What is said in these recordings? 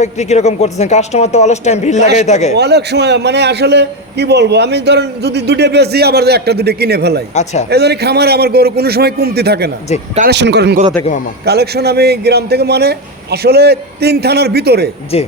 বিক্রি কিরকম করতেছেন? কাস্টমার তো অলস টাইম ভিড় লাগাই থাকে। অনেক সময় মানে আসলে কি বলবো, আমি ধরেন যদি দুটো বেশি আবার একটা দুটো কিনে ফেলাই। আচ্ছা, এই জন্য খামারে আমার গরু কোনো সময় কমতি থাকে না। জি। কালেকশন করেন কোথা থেকে মামা? কালেকশন আমি গ্রাম থেকে, মানে আসলে 3 থানার ভিতরে, জি।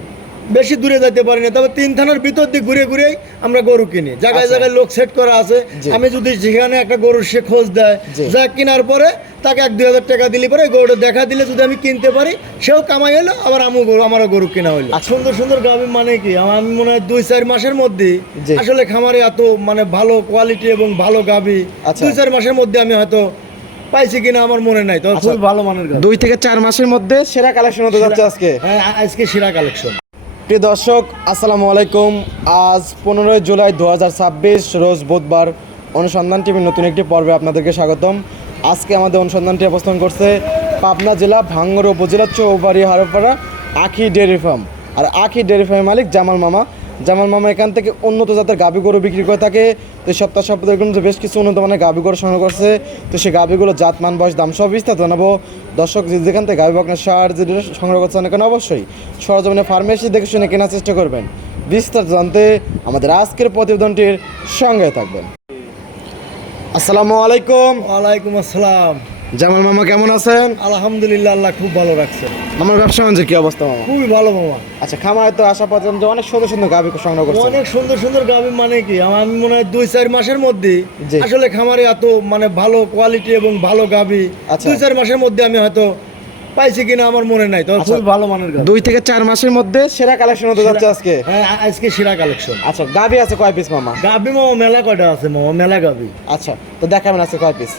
বেশি দূরে যেতে পারি না, তবে 3 থানার ভিতর দিয়ে ঘুরে ঘুরেই আমরা গরু কিনি। জায়গায় আচ্ছা। জায়গায় লোক সেট করা আছে। জি। আমি যদি যেখানে একটা গরুর সে খোঁজ দেয়, জি। যা কেনার পরে তাকে 1-2 হাজার টাকা দিলে পরে গরুটা দেখা দিলে যদি আমি কিনতে পারি, সেও কামাই হলো, আবার আমারও গরু কেনা হইলো। আচ্ছা। সুন্দর সুন্দর গাভী মানে কি, আমি মনে হয় 2-4 মাসের মধ্যে জি। আসলে খামারে এত মানে ভালো কোয়ালিটি এবং ভালো গাভী আচ্ছা। 2-4 মাসের মধ্যে আমি হয়তো পাইছি কিনা আমার মনে নাই, তবে আচ্ছা। খুব ভালো মানের গাভী। 2 থেকে 4 মাসের মধ্যে সেরা কালেকশন হতে যাচ্ছে আজকে। হ্যাঁ, আজকে সেরা কালেকশন। প্রিয় দর্শক, আসসালামু আলাইকুম। আজ 15 জুলাই 2026 রোজ বুধবার। অনুসন্ধান টিভির নতুন একটি পর্বে আপনাদেরকে স্বাগতম। আজকে আমাদের অনুসন্ধানটি অবস্থান করছে পাবনা জেলা ভাঙ্গর উপজেলা চৌবাড়ি হারোপাড়া আখি ডেয়ারি ফার্ম। আর আখি ডেয়ারি ফার্মের মালিক জামাল মামা। জামাল মামা এখান থেকে উন্নত জাতের গাভী গরু বিক্রি করে থাকে। তো সপ্তাহ দেখুন যে বেশ কিছু উন্নত মানের গাভী গরু সংগ্রহ করছে। তো সেই গাভীগুলো জাত, মান, বয়স, দাম সব বিস্তারিত জানাবো। দর্শক যেখান থেকে গাভী বকনা সার যেটা সংগ্রহ করছে না কেন, অবশ্যই সরজমিনে ফার্মেসি দেখে শুনে কেনার চেষ্টা করবেন। বিস্তারিত জানতে আমাদের আজকের প্রতিবেদনটির সঙ্গে থাকবেন। আসসালামু আলাইকুম। ওয়ালাইকুম আসসালাম। জামাল মামা কেমন আছেন? আলহামদুলিল্লাহ, আল্লাহ খুব ভালো রাখছে। আমার ব্যবসা বাণিজ্যের কি অবস্থা মামা? খুবই ভালো মামা। আচ্ছা, খামারে তো আশা পাচ্ছেন যে অনেক সুন্দর সুন্দর গাভী সংগ্রহ করছেন। অনেক সুন্দর সুন্দর গাভী মানে কি, আমি মনে হয় 2-4 মাসের মধ্যে জি। আসলে খামারে এত মানে ভালো কোয়ালিটি এবং ভালো গাভী আচ্ছা। 2-4 মাসের মধ্যে আমি হয়তো পাইছি কিনা আমার মনে নাই, তবে আচ্ছা। খুব ভালো মানের গাভী। 2 থেকে 4 মাসের মধ্যে সেরা কালেকশন হতে যাচ্ছে আজকে। হ্যাঁ, আজকে সেরা কালেকশন। আচ্ছা, গাভী আছে কয় পিস মামা? গাভী মামা মেলা কয়টা আছে মামা, মেলা গাভী। আচ্ছা, তো দেখাবেন আছে কয় পিস?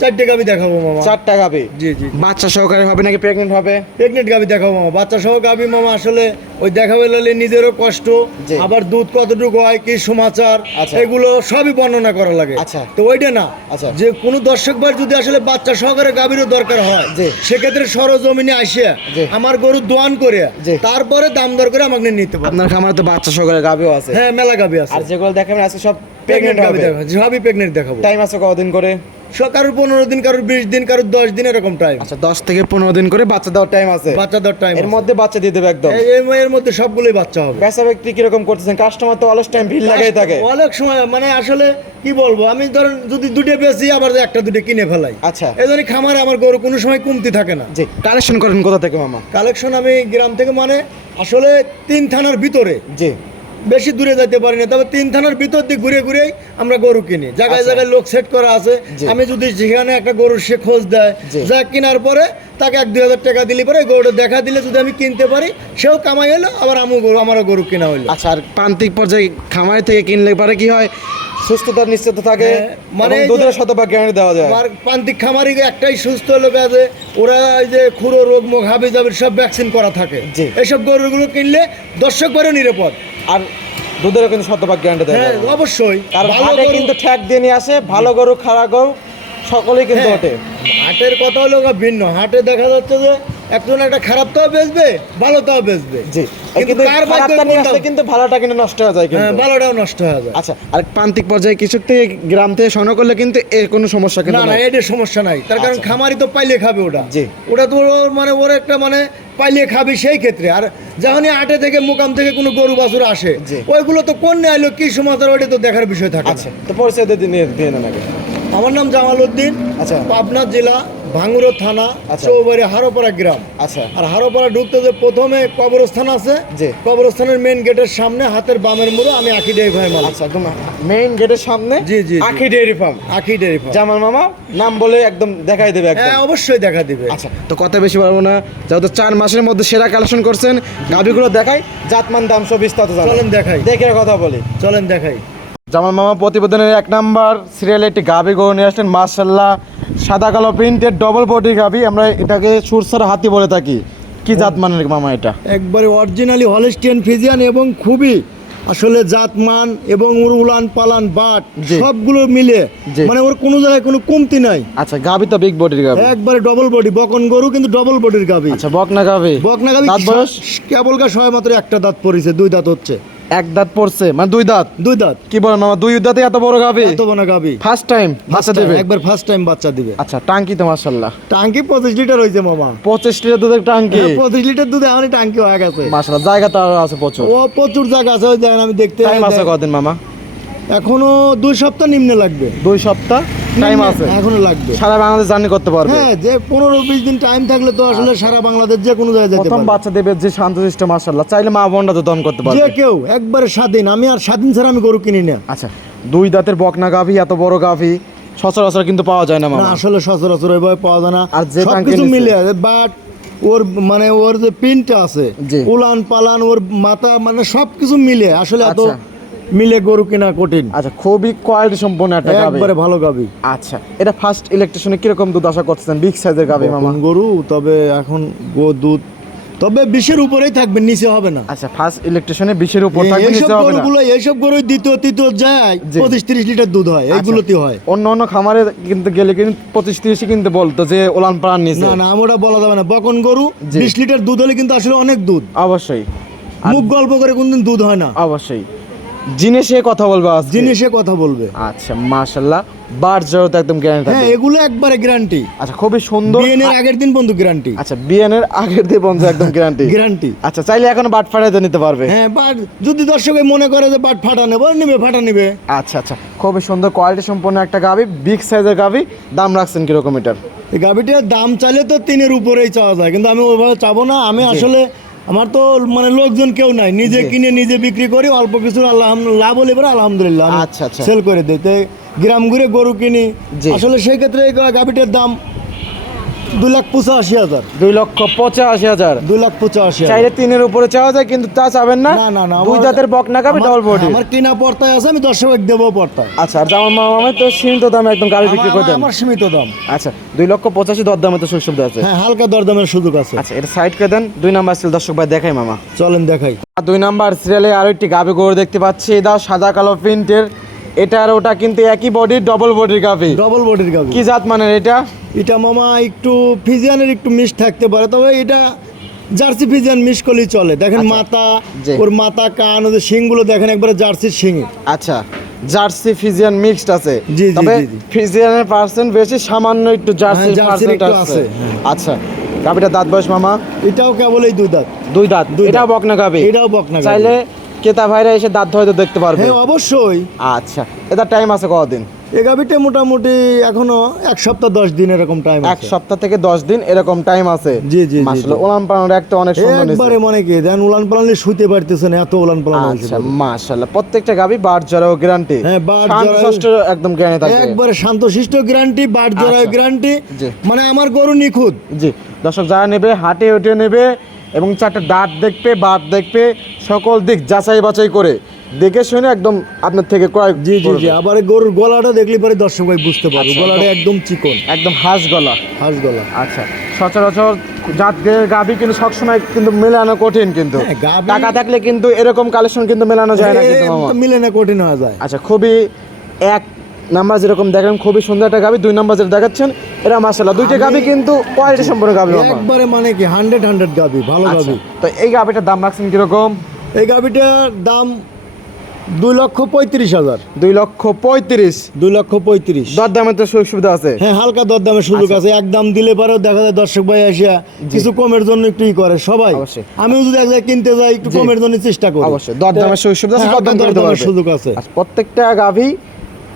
4টে গাভী দেখাবো মামা। 4টা গাভী। জি জি। বাচ্চা সহকারে হবে নাকি প্রেগনেন্ট হবে? প্রেগনেন্ট গাভী দেখাবো মামা, বাচ্চা সহ গাভী মামা। আসলে ওই দেখাবে লাগলে নিজেরও কষ্ট, জি। আবার দুধ কতটুকু হয়, কি সমাচার, আচ্ছা। এগুলো সবই বর্ণনা করা লাগে। আচ্ছা। তো ওইটা না, আচ্ছা। যে কোনো দর্শক ভাই যদি আসলে বাচ্চা সহকারে গাভীরও দরকার হয়, জি। সেক্ষেত্রে সরজমিনে আসে জি। আমার গরু দোয়ান করে, জি। তারপরে দাম দর করে আমাকে নিতে পারে। আপনার খামারে তো বাচ্চা সহকারে গাভীও আছে। হ্যাঁ, মেলা গাভী আছে। আর যেগুলো দেখাবেন আজকে সব প্রেগনেন্ট প্রেগনেন্ট গাভী হবে। দেখাবো, সবই প্রেগনেন্ট দেখাবো। টাইম আছে কতদিন করে? কারোর 15 দিন, কারোর 20 দিন, কারোর 10 দিন, এরকম টাইম। আচ্ছা, 10 থেকে 15 দিন করে বাচ্চা দেওয়ার টাইম আছে। বাচ্চা দর টাইম এর মধ্যে বাচ্চা দিয়ে দেবে একদম। এর মধ্যে সবগুলোই বাচ্চা হবে। বেচা বিক্রি কিরকম করতেছেন? কাস্টমার তো অলস টাইম ভিড় লাগাই থাকে। অনেক সময় মানে আসলে কি বলবো, আমি ধরেন যদি দুটো বেশি আবার একটা দুটো কিনে ফেলাই। আচ্ছা, এই জন্য খামারে আমার গরু কোনো সময় কমতি থাকে না। জি। কালেকশন করেন কোথা থেকে মামা? কালেকশন আমি গ্রাম থেকে, মানে আসলে 3 থানার ভিতরে, জি। বেশি দূরে যেতে পারি না, তবে 3 থানার ভিতর দিয়ে ঘুরে ঘুরেই আমরা গরু কিনি। জায়গায় আচ্ছা। জায়গায় লোক সেট করা আছে। জি। আমি যদি যেখানে একটা গরুর সে খোঁজ দেয়, জি। যা কেনার পরে তাকে 1-2 হাজার টাকা দিলে পরে গরুটা দেখা দিলে যদি আমি কিনতে পারি, সেও কামাই হলো, আবার আমারও গরু কেনা হইলো। আচ্ছা, আর প্রান্তিক পর্যায়ে খামার থেকে কিনলে পারে কি হয়, সুস্থতার নিশ্চিত থাকে, হ্যাঁ, মানে মানে এই যে- দুধের শতভাগ গ্যারান্টি দেওয়া যায়। আমার প্রান্তিক খামারি একটাই সুস্থ লোক আছে, ওরা এই যে খুরো রোগ মুখ হাবি যাবে সব ভ্যাকসিন করা থাকে। জি। এইসব গরুগুলো কিনলে দর্শক বারেও নিরাপদ। আর দুধেরও কিন্তু শতভাগ গ্যারান্টি দেওয়া হ্যাঁ, যায়। অবশ্যই। কারণ ভালো হাটে গরু- কিন্তু ঠ্যাক দিয়ে নিয়ে আসে, ভালো গরু খারাপ গরু সকলেই কিন্তু হ্যাঁ, ওঠে। হাটের কথা হলো ভিন্ন। হাটে দেখা যাচ্ছে যে একজন একটা খারাপটাও বেচবে, ভালোটাও বেচবে। জি। কিন্তু কিন্তু কার ভাগ্য খারাপটা নিয়ে আসলে কোনটা? কিন্তু ভালোটা কিন্তু নষ্ট হয়ে যায় হ্যাঁ, কিন্তু। ভালোটাও নষ্ট হয়ে যায়। আচ্ছা, আর প্রান্তিক পর্যায়ে কৃষক থেকে গ্রাম থেকে সংগ্রহ করলে কিন্তু এর কোনো সমস্যা কিন্তু না না, নাই। এটা সমস্যা নাই। তার কারণ আচ্ছা। খামারি তো পাইলে খাবে ওটা। জি। ওটা তো ওর একটা মানে পাইলে খাবে সেই ক্ষেত্রে। আর যখনই হাটে থেকে মুকাম থেকে কোনো গরু বাছুর আসে, জি। ওইগুলো তো কোন আইলো কি সমাচার, ওইটা তো দেখার বিষয় থাকে না। আচ্ছা, তো পরিচয় দিয়ে নেন আগে। আমার নাম জামাল উদ্দিন, আচ্ছা। পাবনা জেলা ভাঙ্গুরো থানা, আচ্ছা। চৌবাড়ি হারোপাড়া গ্রাম। আচ্ছা। আর হারোপাড়া ঢুকতে যে প্রথমে কবরস্থান আছে, জি। কবরস্থানের মেন গেটের সামনে হাতের বামের মুড়ো আমি আখি ডেয়ারি ফার্ম মালিক। আচ্ছা, একদম মেইন গেটের সামনে জি, জি, জি। আখি ডেয়ারি ফার্ম। আখি ডেয়ারি ফার্ম। জামাল মামা নাম বলে একদম দেখাই দেবে একদম। হ্যাঁ, অবশ্যই দেখা দিবে। আচ্ছা, তো কথা বেশি পারবো না, যেহেতু 4 মাসের মধ্যে সেরা কালেকশন করছেন, গাভিগুলো দেখাই, জাতমান দাম সব বিস্তারিত জানাই। চলেন দেখাই। দেখে কথা বলি। চলেন দেখাই। জামাল মামা প্রতিবেদনের 1 নাম্বার সিরিয়ালে একটি গাভি গরু নিয়ে আসলেন, মার্শাল্লাহ, সাদা কালো প্রিন্টের ডবল বডি গাভি। আমরা এটাকে সুরসার হাতি বলে থাকি। কি জাত মানের মামা এটা? একবারে অরিজিনালি হলস্টিয়ান ফ্রিজিয়ান এবং খুবই আসলে জাতমান এবং ওর উলান পালান বাট জি। সবগুলো মিলে, জি। মানে ওর কোনো জায়গায় কোনো কমতি নাই। আচ্ছা, গাভি তো বিগ বডির গাভি। একবারে ডবল বডি বকন গরু, কিন্তু ডবল বডির গাভি। আচ্ছা, বকনা গাভি। বকনা গাভি দাঁত বয়স? কেবল গা সবাই মাত্র একটা দাঁত পড়েছে, 2 দাঁত হচ্ছে। এক দাঁত পড়ছে মানে দুই দাঁত। দুই দাঁত। কি বলেন মামা, দুই দাঁতে এত বড় গাভী? এত বড় গাভী ফার্স্ট টাইম বাচ্চা দেবে? একবার ফার্স্ট টাইম বাচ্চা দিবে। আচ্ছা, টাঙ্কি তো মাশাআল্লাহ। টাঙ্কি 25 লিটার হইছে মামা। 25 লিটার দুধের টাঙ্কি? 25 লিটার দুধে আমারই টাঙ্কি হয়ে গেছে মাশাআল্লাহ। জায়গা তো আরো আছে প্রচুর? ও প্রচুর জায়গা আছে, ওই দেখেন আমি দেখতে টাইম আছে কতদিন মামা? এখনো 2 সপ্তাহ নিম্নে লাগবে। 2 সপ্তাহ টাইম আছে এখনো লাগবে। সারা বাংলাদেশ জার্নি করতে পারবে? হ্যাঁ, যে 15-20 দিন টাইম থাকলে তো আসলে সারা বাংলাদেশ যে কোনো জায়গায় যেতে প্রথম পারবে। বাচ্চা দেবে যে শান্তশিষ্ট মাশাআল্লাহ, চাইলে মা বোনরা তো দন করতে পারবে যে কেউ একবারে স্বাধীন। আমি আর স্বাধীন ছাড়া আমি গরু কিনি না। আচ্ছা, দুই দাঁতের বকনা গাভী, এত বড় গাভী সচরাচর কিন্তু পাওয়া যায় না না, মামা। আসলে সচরাচর ওইভাবে পাওয়া যায় না। আর যে টাঙ্কি সবকিছু নিচে- মিলে বাট ওর মানে ওর যে পিনটা আছে, জি। উলান পালান, ওর মাথা, মানে সবকিছু মিলে আসলে এত আচ্ছা। মিলে গরু কেনা কঠিন। আচ্ছা, খুবই কোয়ালিটি সম্পন্ন একটা গাভী। একবারে ভালো গাভী। আচ্ছা, এটা ফার্স্ট ইলেকট্রিশনে কিরকম দুধ আশা করতেছেন? বিগ সাইজের গাভী মামা। বকন গরু, তবে এখন দুধ তবে 20-এর উপরেই থাকবে, নিচে হবে না। আচ্ছা, ফার্স্ট ইলেকট্রিশনে 20-এর উপর থাকবে, এইসব নিচে হবে না? গরুগুলো, এইসব গরু দ্বিতীয় তৃতীয় যায় জি। 25-30 লিটার দুধ হয়, এইগুলোতে হয়। অন্য অন্য খামারে কিন্তু গেলে কিন্তু 25-30 কিন্তু বলতো যে ওলান পাড়ার নিচে। না না, আমরা বলা যাবে না। বকন গরু জি। 20 লিটার দুধ হলে কিন্তু আসলে অনেক দুধ। অবশ্যই মুখ গল্প করে কোনদিন দুধ হয় না। অবশ্যই জিনিসে কথা বলবো আজকে। জিনিসে কথা বলবে। আচ্ছা, মাশাআল্লাহ। বার জড়ো তো একদম গ্যারান্টি হ্যাঁ, থাকবে। এগুলো একবারে গ্যারান্টি। আচ্ছা, খুবই সুন্দর। বিয়ের আগের দিন বন্ধু গ্যারান্টি। আচ্ছা, বিয়ানের আগের দিয়ে বন্ধু একদম গ্যারান্টি। গ্যারান্টি। আচ্ছা, চাইলে এখন বাট ফাটাইতে নিতে পারবে? হ্যাঁ, বাট যদি দর্শকে মনে করে যে বাট ফাটা নেবো, নিবে, ফাটা নিবে। আচ্ছা আচ্ছা, খুবই সুন্দর কোয়ালিটি সম্পন্ন একটা গাভী, বিগ সাইজের গাভী। দাম রাখছেন কিরকম এটার? এই গাভিটার দাম চাইলে তো 3-এর উপরেই চাওয়া যায়, কিন্তু আমি ওইভাবে চাবো না। আমি আসলে আমার তো মানে লোকজন কেউ নাই, নিজে কিনে নিজে বিক্রি করি, অল্প কিছু আল্লাহ লাভ হলে পরে আলহামদুলিল্লাহ আমি আচ্ছা, আচ্ছা। সেল করে দিই। তো গ্রাম ঘুরে গরু কিনি। জি। আসলে সেই ক্ষেত্রে এই গাভিটার দাম 2,85,000। 2,85,000। 2,85,000। চাইলে 3-এর উপরে চাওয়া যায়, কিন্তু তা চাবেন না? না না না, দুই দাঁতের বকনা গাভী, ডবল বডি। আমার কিনা পর্তায় আছে, আমি দর্শক দেবো পর্তায়। আচ্ছা, আর জামাল মামা তো সীমিত দামে একদম গাভী বিক্রি করে দেন? আমার সীমিত দাম। আচ্ছা, 2,85,000 দর দামে তো সুযোগ আছে? হ্যাঁ, হালকা দরদামের সুযোগ আছে। আচ্ছা, এটা সাইড করে দেন। 2 নাম্বার সিরিয়াল দর্শক ভাই দেখাই মামা। চলেন দেখাই। 2 নাম্বার সিরিয়ালে আরো একটি গাভী গরু দেখতে পাচ্ছি, দাও সাদা কালো প্রিন্টের। এটা আর ওটা কিন্তু একই বডির, ডবল বডির গাভী। ডবল বডির গাভি। কি জাত মানের এটা? এটা মামা একটু ফিজিয়ানের একটু মিশ থাকতে পারে, তবে এটা জার্সি ফিজিয়ান মিশ করলেই চলে। দেখেন মাথা, জি। ওর মাথা, কান, ওদের শিংগুলো দেখেন একবারে জার্সির শিং। আচ্ছা, জার্সি ফিজিয়ান মিক্সড আছে। জি, জি, তবে জি, জি। ফিজিয়ানের পার্সেন্ট বেশি, সামান্য একটু জার্সি জার্সির পার্সেন্ট একটু আছে। আছে, হ্যাঁ। আচ্ছা, গাভীটা দাঁত বয়স মামা? এটাও কেবল এই 2 দাঁত। 2 দাঁত। দুই এটাও দাঁত। বকনা গাভী? এটাও বকনা গাভী। চাইলে ক্রেতা ভাইরা এসে দাঁত হয়তো দেখতে পারবে? হ্যাঁ, অবশ্যই। আচ্ছা, এটা টাইম আছে কতদিন? এই গাভিটা মোটামুটি এখনো 1 সপ্তাহ 10 দিন এরকম টাইম 1 আছে। সপ্তাহ থেকে 10 দিন এরকম টাইম আছে। জি, জি, জি, মাশাআল্লাহ, জি। ওলান পালানোর একটা অনেক সুন্দর নিছে। একবারে মনে কি দেন, উলান পালানলে শুতে পারতেছে না, এত উলান পালান হয়েছে। আচ্ছা, মাশাআল্লাহ। প্রত্যেকটা গাভী বার জরাও গ্যারান্টি? হ্যাঁ, বাট শান্ত জরায়ু- ষষ্ঠ একদম গ্যারান্টি থাকবে? একবারে শান্তশিষ্ট গ্যারান্টি, বাট জরায়ু আচ্ছা। গ্যারান্টি। জি। মানে আমার গরু নিখুঁত। জি, দর্শক যারা নেবে হাটে উঠে নেবে এবং 4টা দাঁত দেখবে, বাট দেখবে, সকল দিক যাচাই বাছাই করে দেখে শুনে একদম আপনার থেকে ক্রয় জি জি করবে। জি। আবার এই গরুর গলাটা দেখলে পরে দর্শক ভাই বুঝতে পারবে, আচ্ছা, গলাটা একদম চিকন, একদম হাঁস গলা। হাঁস গলা। আচ্ছা, সচরাচর জাতের গাভী কিন্তু সবসময় কিন্তু মেলানো কঠিন, কিন্তু হ্যাঁ, গাভী- টাকা থাকলে কিন্তু এরকম কালেকশন কিন্তু মেলানো যায় না কিন্তু মামা। মিলে না, কঠিন হয়ে যায়। আচ্ছা, খুবই 1 নাম্বার যেরকম দেখেন খুবই সুন্দর একটা গাভী, 2 নাম্বার যেটা দেখাচ্ছেন এরা মাশাআল্লাহ দুইটা গাভী কিন্তু কোয়ালিটি সম্পন্ন গাভী মামা। একবারে মানে কি 100 গাভি, ভালো আচ্ছা, গাভি। তো এই গাভীটার দাম রাখছেন কিরকম? এই গাভিটার দাম 2,35,000। 2,35,000। 2,35,000। দর দামে তো সুযোগ সুবিধা আছে? হ্যাঁ, হালকা দরদামের সুযোগ আছে। একদম দিলে পরেও দেখা যায় দর্শক ভাই আসিয়া কিছু কমের জন্য একটু করে সবাই। অবশ্যই। আমিও যদি এক জায়গায় কিনতে যাই, একটু জি। কমের জন্য চেষ্টা করি। অবশ্যই, দর দামের সুযোগ সুবিধা আছে, হ্যাঁ, হালকা দরদাম করে দিতে দরদামের পারবে। সুযোগ আছে। আচ্ছা, প্রত্যেকটা গাভী,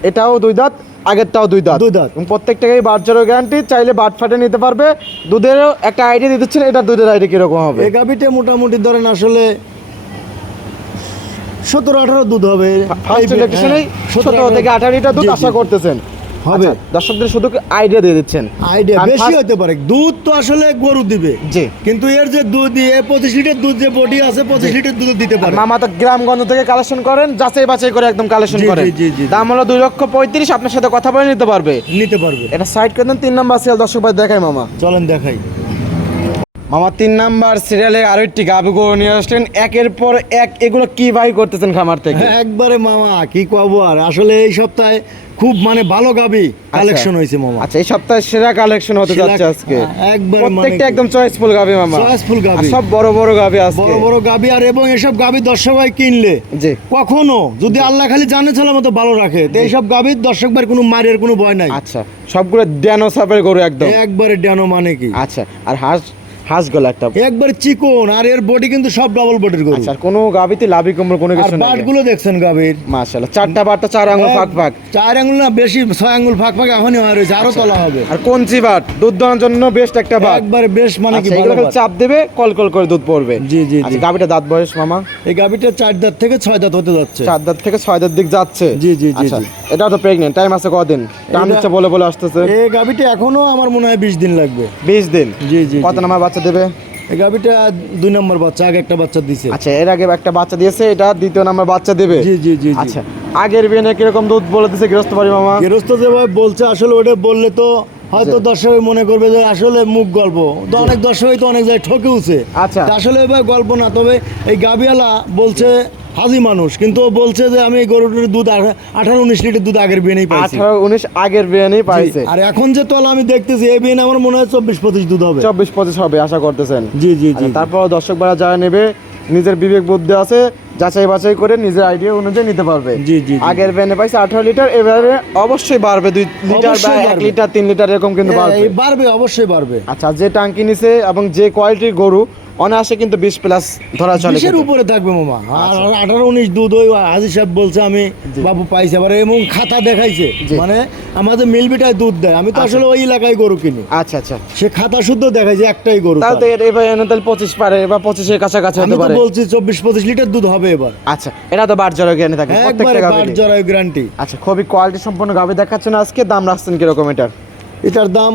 এটাও 2 দাঁত, আগেরটাও 2 দাঁত। 2 দাঁত। এবং প্রত্যেকটাকেই বাট জড়ো গ্যারান্টি, চাইলে বাট ফাটে নিতে পারবে। দুধেরও একটা আইডিয়া দিয়ে দিচ্ছেন, এটা দুধের আইডিয়া কিরকম হবে? এই গাভিটা মোটামুটি ধরেন আসলে 17-18 দুধ হবে। ফার্স্ট ইলেকশনেই 17 থেকে 18 লিটার দুধ জি, জি, আশা জি। করতেছেন? হবে। আচ্ছা, দর্শকদের শুধু আইডিয়া দিয়ে দিচ্ছেন। আইডিয়া আর বেশি first- হতে পারে, দুধ তো আসলে গরু দিবে। জি। কিন্তু এর যে দুধ দিয়ে 25 লিটার দুধ, যে বডি আছে 25 লিটার দুধ দিতে আর পারে। মামা তো গ্রামগঞ্জ থেকে কালেকশন করেন, যাচাই বাছাই করে একদম কালেকশন জি, করেন। জি, জি, জি। দাম হলো 2,35,000, আপনার সাথে কথা বলে নিতে পারবে। নিতে পারবে। এটা সাইড করে দেন। 3 নাম্বার সেল দর্শক ভাই দেখাই মামা। চলেন দেখাই। মামা 3 নাম্বার সিরিয়ালে আরো একটি গাভী গরু নিয়ে আসলেন, একের পর এক। এগুলো কি ভাই করতেছেন খামার থেকে? একবারে মামা কি কব আর, আসলে এই সপ্তাহে খুব মানে ভালো গাবি কালেকশন হয়েছে মামা। আচ্ছা, এই সপ্তাহে সেরা কালেকশন হতে সেরা- যাচ্ছে আজকে। একবারে মানে প্রত্যেকটা কি? একদম চয়েসফুল গাভী মামা, চয়েসফুল গাবি, আর সব বড় বড় গাভী আজকে। বড় বড় গাবি। আর এবং এসব গাবি দর্শক ভাই কিনলে জি কখনো যদি আল্লাহ খালি জানে ছেলে মতো ভালো রাখে, তো এইসব গাবির দর্শক ভাই কোনো মারের কোনো ভয় নাই। আচ্ছা, সবগুলো ড্যানো সাপের গরু একদম। একবারে ডানো মানে কি। আচ্ছা, আর হাঁসগুলো একটা। একবারে চিকন, আর এর বডি কিন্তু সব ডাবল বডির গরু। আচ্ছা, কোনো গাভীতে লাভি কম্বল কোনো আর কিছু নেই। বাটগুলো দেখছেন গাবির, মাশাআল্লাহ, চারটা বাটটা 4 আঙ্গুল ফাঁক ফাঁক। 4 আঙ্গুল না বেশি, 6 আঙ্গুল ফাঁক ফাঁক এখনই হয়ে রয়েছে, আরো তলা হবে। আর কঞ্চি বাট, দুধ দেওয়ার জন্য বেস্ট একটা বাট। একবারে বেশ মানে কি আচ্ছা, ভালো এগুলো খালি বাট। চাপ দেবে, কল কল করে দুধ পড়বে। জি জি জি। আচ্ছা, গাভীটা দাঁত বয়স মামা? এই গাবিটা 4 দাঁত থেকে 6 দাঁত হতে যাচ্ছে। 4 দাঁত থেকে 6 দাঁত দিক যাচ্ছে। জি জি জি আচ্ছা, জি। এটা তো প্রেগন্যান্ট, টাইম আছে কদিন? টান এটা- দিচ্ছে বলে বলে আসতেছে। এই গাবিটা এখনো আমার মনে হয় 20 দিন লাগবে। 20 দিন। জি জি। কত নাম্বার বাচ্চা দেবে? এই গাবিটা 2 নম্বর বাচ্চা, আগে একটা বাচ্চা দিছে। আচ্ছা, এর আগে একটা বাচ্চা দিয়েছে, এটা দ্বিতীয় নাম্বার বাচ্চা দেবে। জি জি জি জি। আচ্ছা, আগের বিয়ে কিরকম দুধ বলে দিছে গৃহস্থ বাড়ি মামা? গৃহস্থ যেভাবে বলছে, আসলে ওটা বললে তো হয়তো দর্শক মনে করবে যে আসলে মুখ গল্প, তো অনেক দর্শকই তো অনেক জায়গায় ঠকেওছে। আচ্ছা। তা আসলে এবার গল্প না, তবে এই গাবিওয়ালা বলছে হাজি মানুষ, কিন্তু ও বলছে যে আমি এই গরুটার দুধ 18-19 লিটার দুধ আগের বিয়ে নেই পাইছি। 18-19 আগের বিয়ে পাইছে। আর এখন যে তলা আমি দেখতেছি, এই বিয়ে আমার মনে হয় 24-25 দুধ হবে। 24-25 হবে আশা করতেছেন? জি জি জি। আচ্ছা, তারপর দর্শক বাড়া যারা নেবে, নিজের বিবেক বুদ্ধি আছে, যাচাই বাছাই করে নিজের আইডিয়া অনুযায়ী নিতে পারবে। জি, জি, জি। আগের ভ্যানে পাইছে 18 লিটার, এবারে অবশ্যই বাড়বে 2 লিটার বা অবশ্যই 1 বাড়বে। লিটার 3 লিটার এরকম কিন্তু বাড়বে। এই বাড়বে, অবশ্যই বাড়বে। আচ্ছা, যে টাঙ্কি নিছে এবং যে কোয়ালিটির গরু, অনায়াসে কিন্তু 20 প্লাস ধরা চলে। 20-এর উপরে থাকবে মামা। আর 18-19 দুধ ওই হাজি সাহেব বলছে আমি বাবু পাইছে, আবার এবং খাতা দেখাইছে, জি। মানে আমাদের মিলবিটায় দুধ দেয়, আমি তো আসলে ওই এলাকায় গরু কিনি, আচ্ছা আচ্ছা, সে খাতা শুদ্ধ দেখাইছে একটাই গরু তাহলে তো তার। এবার এনে তাহলে 25 পারে বা 25-এর কাছাকাছি আমি হতে তো পারে। বলছি 24-25 লিটার দুধ হবে এবার। আচ্ছা, এটা তো বার জরা জ্ঞানে থাকে একবারে প্রত্যেকটা বাট গাভীরই। জরায় গ্যারান্টি। আচ্ছা, খুবই কোয়ালিটি সম্পন্ন গাভী দেখাচ্ছেন আজকে। দাম রাখছেন কিরকম এটার? এটার দাম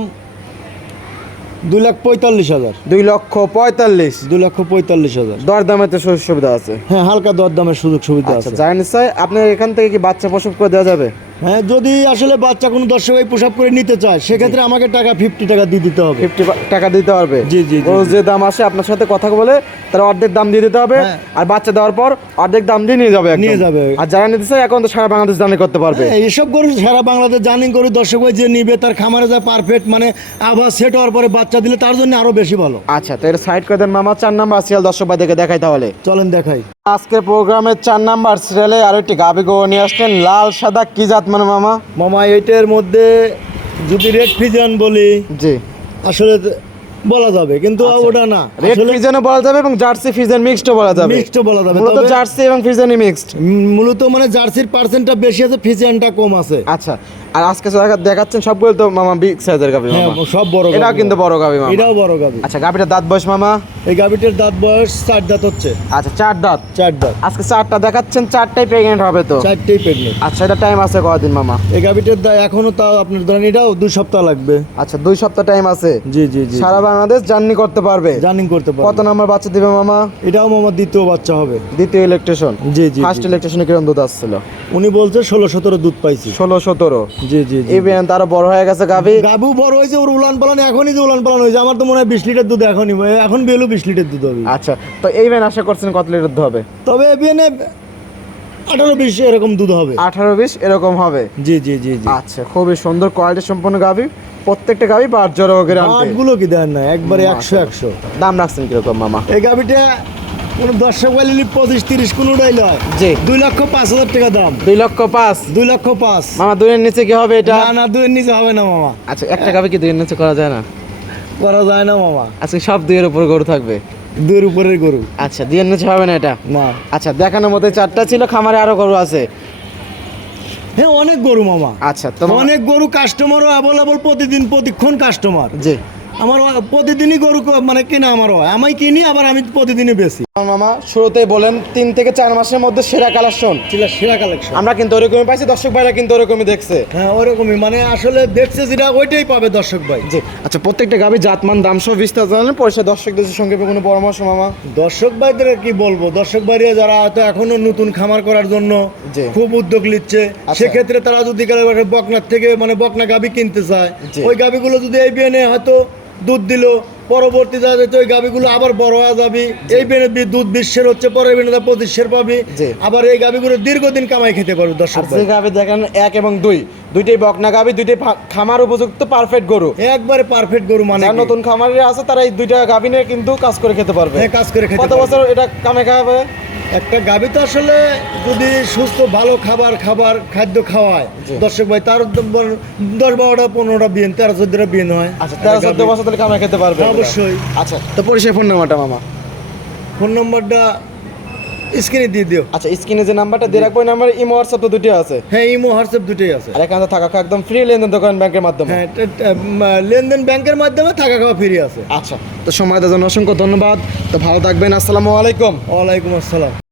2,45,000। 2,45,000। 2,45,000। দরদামে তো সুযোগ সুবিধা আছে। হ্যাঁ, হালকা দরদামের সুযোগ সুবিধা আচ্ছা, আছে। জানেন স্যার, আপনার এখান থেকে কি বাচ্চা প্রসব করে দেওয়া যাবে? হ্যাঁ, যদি আসলে বাচ্চা কোনো দর্শক এই পোশাক করে নিতে চায়, সেক্ষেত্রে আমাকে টাকা 50 টাকা দিয়ে দিতে হবে। 50 টাকা দিতে হবে। জি, জি, জি, রোজ জি। যে দাম আসে আপনার সাথে কথা বলে তার অর্ধেক দাম দিয়ে দিতে হবে। হ্যাঁ। আর বাচ্চা দেওয়ার পর অর্ধেক দাম দিয়ে নিয়ে যাবে একদম। নিয়ে যাবে। আর যারা নিতে চায় এখন তো সারা বাংলাদেশ জানি করতে পারবে। হ্যাঁ, এইসব গরু সারা বাংলাদেশ জার্নি করে দর্শক ভাই যে নিবে, তার খামারে যায় পারফেক্ট, মানে আবার সেট হওয়ার পরে বাচ্চা দিলে তার জন্য আরো বেশি ভালো। আচ্ছা, তো এটা সাইড করে দেন মামা। 4 নাম্বার সিরিয়াল দর্শক ভাইদেরকে দেখাই তাহলে। চলেন দেখাই। আজকে প্রোগ্রামের 4 নাম্বার সিরিয়ালে আরো একটি গাভী গরু নিয়ে আসলেন, লাল সাদা কি জাত মানে মামা? মামা এটার মধ্যে যদি রেড ফিজান বলি, জি, আসলে বলা যাবে, কিন্তু ওটা না, রেড আসলে ফিজেনও বলা যাবে এবং জার্সি ফিজেন মিক্সডও বলা যাবে। মিক্সড বলা যাবে, মূলত তবে জার্সি এবং ফিজেনই মিক্সড। মূলত মানে জার্সির পার্সেন্টটা বেশি আছে, ফিজিয়ানটা কম আছে। আচ্ছা, আর আজকে দেখাচ্ছেন সবগুলো তো মামা বিগ সাইজের গাভী হ্যাঁ, মামা। সব বড় এটাও গাভী। কিন্তু বড় গাভী মামা। এটাও বড় গাবি। আচ্ছা, গাভীটার দাঁত বয়স মামা? এই গাবিটার দাঁত বয়স 4 দাঁত হচ্ছে। আচ্ছা, 4 দাঁত। 4 দাঁত, আজকে 4টা দেখাচ্ছেন, 4টাই প্রেগনেন্ট হবে তো? 4টেই প্রেগনেন্ট। আচ্ছা, এটা টাইম আছে কতদিন মামা? এই গাবিটার দাঁত এখনো তাও আপনার ধরেন এটাও 2 সপ্তাহ লাগবে। আচ্ছা, 2 সপ্তাহ টাইম আছে। জি জি জি। সারা বাংলাদেশ জার্নি করতে পারবে। জার্নিং করতে কত পারবে। নাম্বার বাচ্চা দিবে মামা? এটাও মামা দ্বিতীয় বাচ্চা হবে। দ্বিতীয় ইলেকট্রেশন। জি জি ফার্স্ট জি। ইলেকট্রেশনে কিরকম দুধ আসছিল? উনি বলছে 16-17 দুধ পাইছি। 16-17। জি জি জি। এই বেন তারও বড় হয়ে গেছে গাভী। গাবু বড় হয়েছে, ওর উলান পালান এখনই যে উলান পালান হয়েছে, আমার তো মনে হয় 20 লিটার দুধ এখনই, এখন বেলু 20 লিটার দুধ হবে। আচ্ছা, তো এই বেন আশা করছেন কত লিটার দুধ হবে? তবে বিয়ে 18-20 এরকম দুধ হবে। 18-20 এরকম হবে। জি জি জি জি। আচ্ছা, খুবই সুন্দর কোয়ালিটি সম্পন্ন গাভী। প্রত্যেকটা গাভী 5 জোড়া গ্যারান্টি। আটগুলো কি দেন না, একবারে 100-100। দাম রাখছেন কিরকম মামা? এই গাবিটা কোন দর্শক বলে 25-30 কোনোটাই লয়। জি। 2,05,000 টাকা দাম। 2,05,000। 2,05,000। মামা, 2-এর নিচে কি হবে এটা? না না, 2-এর নিচে হবে না মামা, আচ্ছা, একটা গাভী কি 2-এর নিচে করা যায় না? করা যায় না মামা। আজকে সব 2-এর উপর গরু থাকবে। 2-এর উপরের গরু আচ্ছা, 2-এর নিচে হবে না এটা? না। আচ্ছা, দেখানোর মতো 4টা ছিল, খামারে আরো গরু আছে। হ্যাঁ, অনেক গরু মামা। আচ্ছা, তো অনেক গরু, কাস্টমারও অ্যাভেলেবল, প্রতিদিন প্রতিক্ষণ কাস্টমার। জি আমার প্রতিদিনই গরু মানে কেনা আমারও, আমি কিনি আবার আমি প্রতিদিনই বেশি। মামা, শুরুতেই বলেন 3 থেকে 4 মাসের মধ্যে সেরা কালেকশন। সেরা কালেকশন। আমরা কিন্তু ওরকমই পাইছি, দর্শক ভাইরা কিন্তু ওরকমই দেখছে। হ্যাঁ, ওরকমই, মানে আসলে দেখছে যেটা ওইটাই পাবে দর্শক ভাই। জি। আচ্ছা, প্রত্যেকটা গাভী জাতমান দাম সহ বিস্তার জানালেন, পয়সা দর্শকদের সঙ্গে কোনো পরামর্শ মামা? দর্শক ভাইদের কি বলবো, দর্শক ভাইরা যারা হয়তো এখনো নতুন খামার করার জন্য জি। খুব উদ্যোগ নিচ্ছে, সেক্ষেত্রে তারা যদি বকনার থেকে মানে বকনা গাভী কিনতে চায়, জি। ওই গাভীগুলো যদি এই বিয়ে হয়তো দুধ দিল পরবর্তী যাতে ওই গাভিগুলো আবার বড় হয়ে যাবে, এই বেনে দুধ 20 হচ্ছে, পরের বেনে 25 পাবি, জি। আবার এই গাভিগুলো দীর্ঘদিন কামাই খেতে পারবে দর্শক আর ভাই। যে গাভি দেখেন 1 এবং 2 দুইটাই বকনা গাভি, দুইটাই খামার উপযুক্ত পারফেক্ট গরু। একবারে পারফেক্ট গরু মানে যারা কি? নতুন খামারে আছে তারা এই দুইটা গাভি নিয়ে কিন্তু কাজ করে খেতে পারবে। হ্যাঁ, কাজ করে খেতে কত পারবে। বছর এটা কামে খাবে? একটা গাভী তো আসলে যদি সুস্থ ভালো খাদ্য খাওয়ায় জি। দর্শক ভাই, তার 10-12টা 15টা বিয়েন 13-14টা বিয়েন হয়। আচ্ছা 13-14 বছর ধরে কামে খেতে পারবে হ্যাঁ, এগুলা। অবশ্যই। আচ্ছা তো পরিচয় ফোন নাম্বারটা মামা। ফোন নম্বরটা স্ক্রিনে দিয়ে দিও। আচ্ছা স্ক্রিনে যে নাম্বারটা দিয়ে রাখবো, ওই নাম্বারে ইমো হোয়াটসঅ্যাপ তো দুটোই আছে। হ্যাঁ, ইমো হোয়াটসঅ্যাপ দুটোই আছে। আর এখানে থাকা খাওয়া একদম ফ্রি, লেনদেন দোকান ব্যাংকের মাধ্যমে। হ্যাঁ, লেনদেন ব্যাংকের মাধ্যমে, থাকা খাওয়া ফ্রি আছে। আচ্ছা তো সময় দেওয়ার জন্য অসংখ্য ধন্যবাদ। তো ভালো থাকবেন, আসসালামু আলাইকুম। ওয়ালাইকুম আসসালাম।